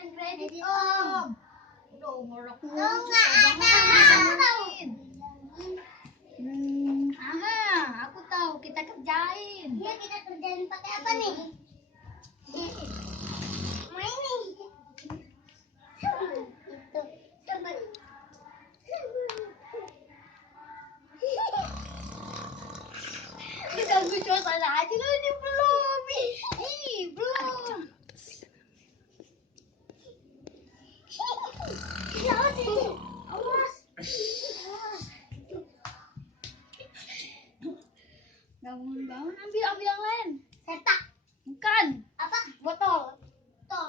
pocong kredit om. Udah ngorok aku tahu kita kerjain. Iya, kita kerjain pakai apa nih? Main nih. Itu. Coba. Ganggu suasana aja loh, ini belum. Ih, belum. Awas. Bangun, ambil yang lain. Setak. Bukan. Apa? Botol. Botol.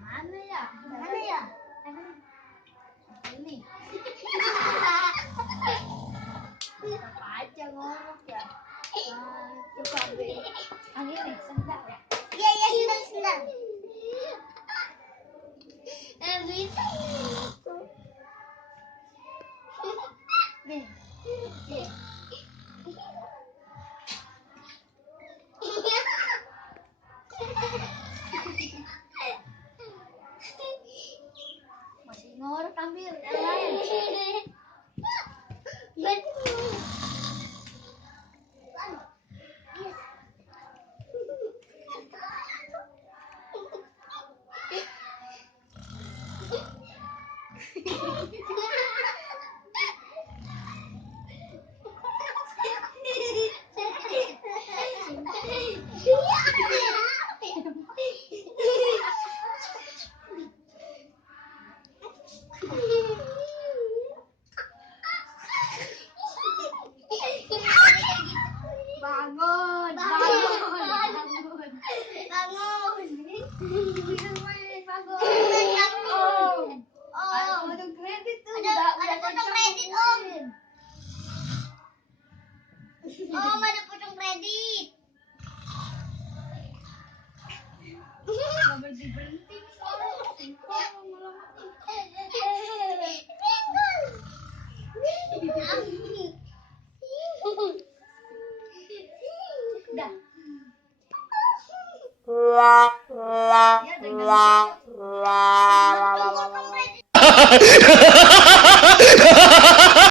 Mana ya? Ini. Apa aja ngorok ya? Coba ambil. Ini sendal ya? Iya, sendal. Bisa. Nih. Masih ngorok, ambil yang lain. Bangun. Ada potong kredit tuh. Ada potong kredit om. Om, ada potong kredit. Nggak berhenti Udah.